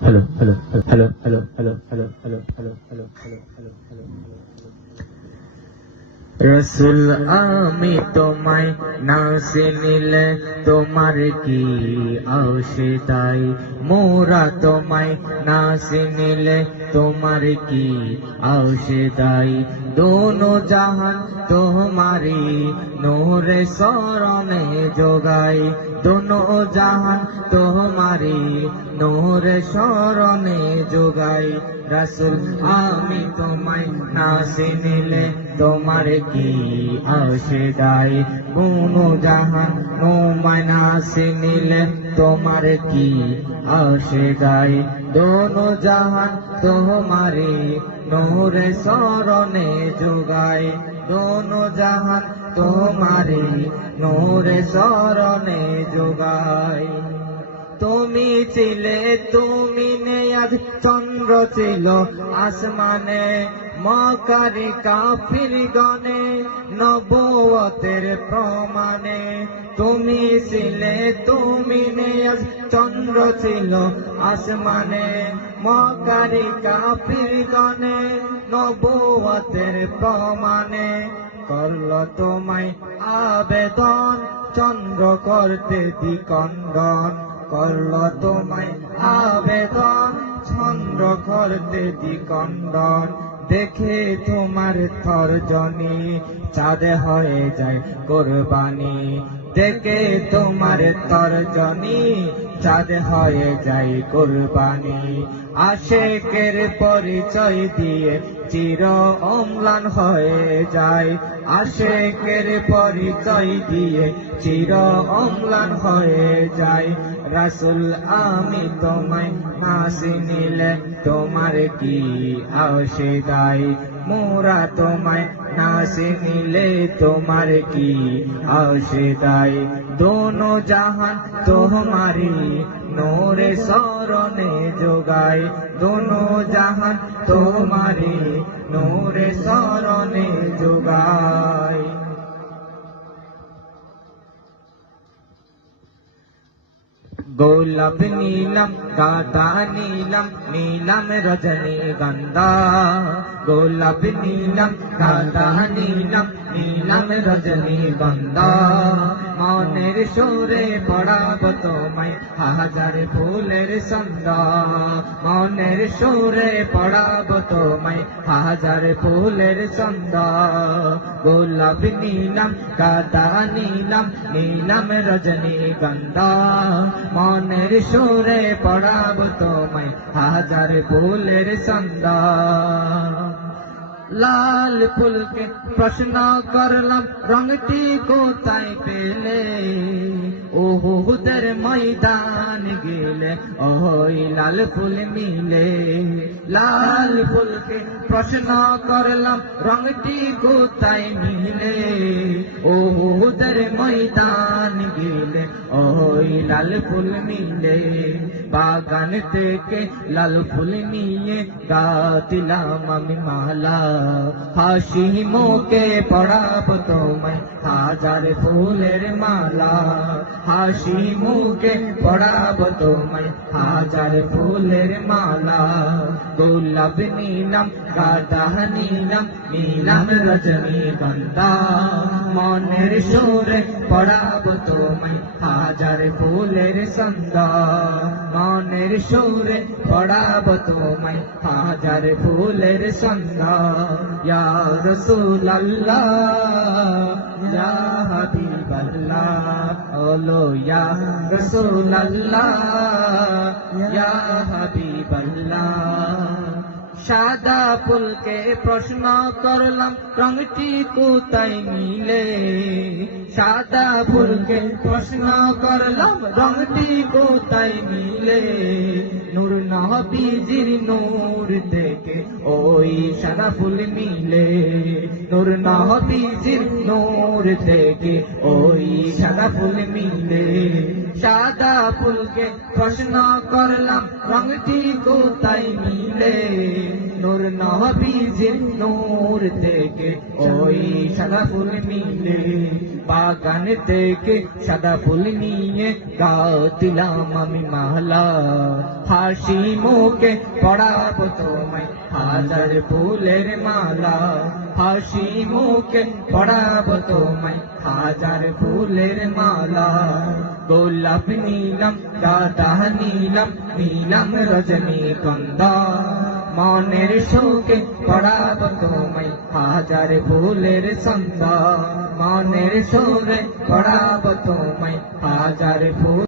Hello hello hello hello hello hello hello hello hello hello hello hello রসুল আমি তোমায় না চিনিলে তোমার কি আশিদাই মোরা তোমায় না চিনিলে তোমার কি আশিদাই দোনো জাহান তোমারি নূরে শরণে যোগাই দোনো জাহান তোমারি নূরে শরণে যোগাই রসুল আমি তোমায় না চিনিলে তোমার কি আশিদাই দোনো জাহান তোমায় না চিনিলে তোমার কি আশিদাই দোনো জাহান তোমারি নূরে শরণে যোগাই দোনো জাহান তোমারি নূরে শরণে যোগাই তুমি ছিলে তুমি নেয়াজ চন্দ্র ছিল আসমানে মক্কারি কাফির গনে নবুয়তের প্রমাণে তুমি ছিলে তুমি নেয়াজ চন্দ্র ছিল আসমানে মক্কারি কাফির গনে নবুয়তের প্রমাণে করল তোমায় আবেদন চন্দ্র করতে দ্বিখণ্ডন করল তোমায় আবেদন চন্দ্র করতে দ্বিখণ্ডন দেখে তোমার তর্জনী চাঁদ হয়ে যায় কোরবানি দেখে তোমার তর্জনী চাঁদ হয়ে যায় কোরবানি আশেকের পরিচয় দিয়ে চির অম্লান হয়ে যায় আশেকের পরিচয় দিয়ে চির অম্লান হয়ে যায় রসুল আমি তোমায় না চিনিলে তোমার কি আশিদাই মোরা তোমায় না চিনিলে তোমার কি আশিদাই দোনো জাহান তোমারি নূরে শরণে যোগাই দোনো জাহান তোমারি নূরে শরণে যোগাই গোলাপ নীলম গাদা নীলম নীলম রজনীগন্ধা গোলাপ নীলম গাদা নীলম নীলম রজনীগন্ধা মনের সুরে পড়াব তোমায় হাজার ফুলের সন্ধ্যা মনের সুরে পড়াব তোমায় হাজার ফুলের সন্ধ্যা গোলাপ নীলম গাদা নীলম নীলম রজনীগন্ধা মনের সুরে পড়াব তোমায় হাজার ফুলের সন্ধ্যা লাল ফুলকে প্রশ্ন করলাম রংটি কোথায় পেলে ওহুদের ময়দান গেলে ওই লাল ফুল মিলে লাল ফুলকে প্রশ্ন করলাম রংটি কোথায় মিলে ওহুদের ময়দান গেলে ওই লাল ফুল মিলে বাগান থেকে লাল ফুল নিয়ে গাতিলাম আমি মালা হাসি মুখে পড়াব তোমায় হাজার ফুলের মালা হাসি মুখে পড়াব তোমায় হাজার ফুলের মালা গোলাপ নীলম গাদা নীলম নীলম রজনীগন্ধা মনের সুরে পড়াব তোমায় হাজার ফুলের সন্ধ্যা মনের সুরে পড়াব তোমায় হাজার ফুলের সন্ধ্যা ইয়া রাসূলুল্লাহ ইয়া হাবিবাল্লাহ ওলো ইয়া রাসূলুল্লাহ ইয়া হাবিবাল্লাহ সাদা ফুলকে প্রশ্ন করলাম রংটি কোথায় মিলে সাদা ফুলকে প্রশ্ন করলাম রংটি কোথায় মিলে নূর নবীজির নূর থেকে ওই সাদা ফুল মিলে নূর নবীজির নূর থেকে ওই সাদা ফুল মিলে সাদা ফুলকে প্রশ্ন করলাম রংটি কোথায় মিলে নূর নবীজির নূর থেকে ওই সাদা ফুল মিলে বাগান থেকে সাদা ফুল নিয়ে গাঁথিলাম আমি মালা, হাসি মুখে পড়াবো তোমায় হাজার ফুলের মালা, হাসি মুখে পড়াবো তোমায় হাজার ফুলের মালা। গোলাপ নীলাম গাঁদা নীলাম নীলাম রজনীগন্ধা, মনের সুখে পড়াবো তোমায় হাজার ফুলের সন্ধ্যা, মনের সুরে পড়াবো তোমায় হাজার ফুল।